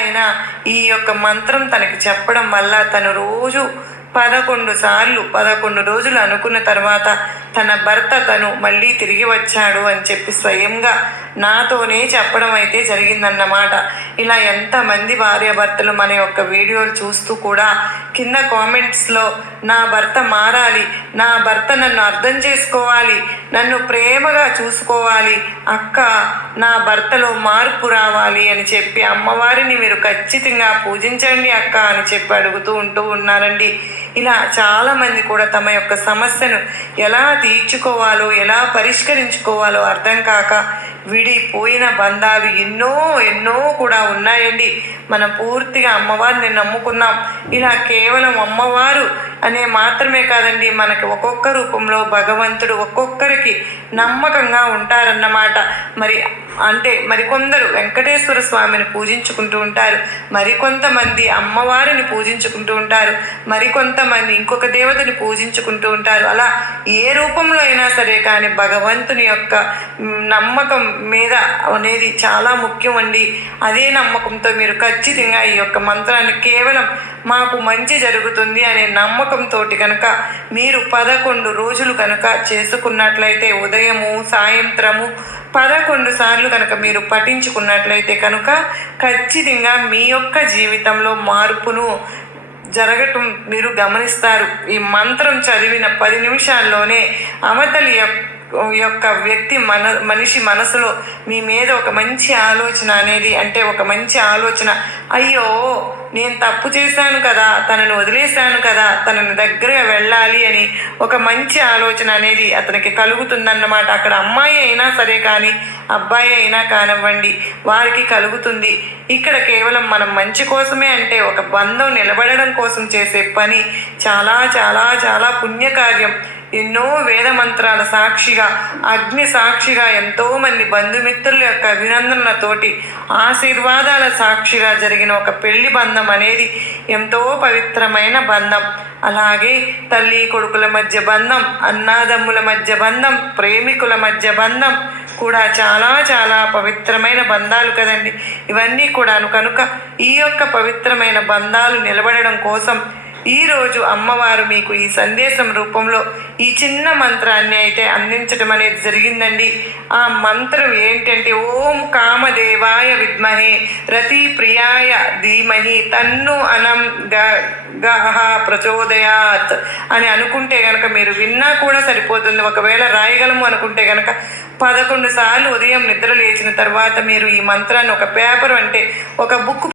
అయినా ఈ యొక్క మంత్రం తనకి చెప్పడం వల్ల తను రోజు 11 సార్లు 11 రోజులు అనుకున్న తర్వాత తన భర్త తను మళ్ళీ తిరిగి వచ్చాడు అని చెప్పి స్వయంగా నాతోనే చెప్పడం అయితే జరిగిందన్నమాట. ఇలా ఎంతమంది భార్యాభర్తలు మన యొక్క వీడియోలు చూస్తూ కూడా కింద కామెంట్స్లో నా భర్త మారాలి, నా భర్త నన్ను అర్థం చేసుకోవాలి, నన్ను ప్రేమగా చూసుకోవాలి, అక్క నా భర్తలో మార్పు రావాలి అని చెప్పి అమ్మవారిని మీరు ఖచ్చితంగా పూజించండి అక్క అని చెప్పి అడుగుతూ ఉన్నారండి. ఇలా చాలామంది కూడా తమ యొక్క సమస్యను ఎలా తీర్చుకోవాలో ఎలా పరిష్కరించుకోవాలో అర్థం కాక విడిపోయిన బంధాలు ఎన్నో ఎన్నో కూడా ఉన్నాయండి. మనం పూర్తిగా అమ్మవారిని నమ్ముకున్నాం. ఇలా కేవలం అమ్మవారు అనే మాత్రమే కాదండి, మనకి ఒక్కొక్క రూపంలో భగవంతుడు ఒక్కొక్కరికి నమ్మకంగా ఉంటారన్నమాట. మరికొందరు వెంకటేశ్వర స్వామిని పూజించుకుంటూ ఉంటారు, మరికొంతమంది అమ్మవారిని పూజించుకుంటూ ఉంటారు, మరికొంతమంది ఇంకొక దేవతని పూజించుకుంటూ ఉంటారు. అలా ఏ రూపంలో అయినా సరే కానీ భగవంతుని యొక్క నమ్మకం మీద అనేది చాలా ముఖ్యం అండి. అదే నమ్మకంతో మీరు ఖచ్చితంగా ఈ యొక్క మంత్రాన్ని కేవలం మాకు మంచి జరుగుతుంది అనే నమ్మకంతో కనుక మీరు 11 రోజులు కనుక చేసుకున్నట్లయితే ఉదయము సాయంత్రము 11 సార్లు కనుక మీరు పఠించుకున్నట్లయితే కనుక ఖచ్చితంగా మీ యొక్క జీవితంలో మార్పును జరగటం మీరు గమనిస్తారు. ఈ మంత్రం చదివిన 10 నిమిషాల్లోనే అవతలి యొక్క వ్యక్తి మనిషి మనసులో మీ మీద ఒక మంచి ఆలోచన అనేది, అంటే ఒక మంచి ఆలోచన, అయ్యో నేను తప్పు చేశాను కదా, తనను వదిలేశాను కదా, తనని దగ్గరగా వెళ్ళాలి అని ఒక మంచి ఆలోచన అనేది అతనికి కలుగుతుందన్నమాట. అక్కడ అమ్మాయి అయినా సరే కానీ అబ్బాయి అయినా కానివ్వండి, వారికి కలుగుతుంది. ఇక్కడ కేవలం మనం మంచి కోసమే, అంటే ఒక బంధం నిలబడడం కోసం చేసే పని చాలా చాలా చాలా పుణ్యకార్యం. ఎన్నో వేద మంత్రాల సాక్షిగా అగ్ని సాక్షిగా ఎంతోమంది బంధుమిత్రుల యొక్క అభినందనలతోటి ఆశీర్వాదాల సాక్షిగా జరిగిన ఒక పెళ్లి బంధం అనేది ఎంతో పవిత్రమైన బంధం. అలాగే తల్లి కొడుకుల మధ్య బంధం, అన్నాదమ్ముల మధ్య బంధం, ప్రేమికుల మధ్య బంధం కూడా చాలా చాలా పవిత్రమైన బంధాలు కదండి. ఇవన్నీ కూడాను కనుక ఈ యొక్క పవిత్రమైన బంధాలు నిలబడడం కోసం ఈరోజు అమ్మవారు మీకు ఈ సందేశం రూపంలో ఈ చిన్న మంత్రాన్ని అయితే అందించడం అనేది జరిగిందండి. ఆ మంత్రం ఏంటంటే ఓం కామదేవాయ విద్మహే రతి ప్రియాయ ధీమహి తన్ను అనం గహ ప్రచోదయాత్ అని అనుకుంటే కనుక మీరు విన్నా కూడా సరిపోతుంది. ఒకవేళ రాయగలము అనుకుంటే కనుక 11 సార్లు ఉదయం నిద్ర లేచిన తర్వాత మీరు ఈ మంత్రాన్ని ఒక పేపర్, అంటే ఒక బుక్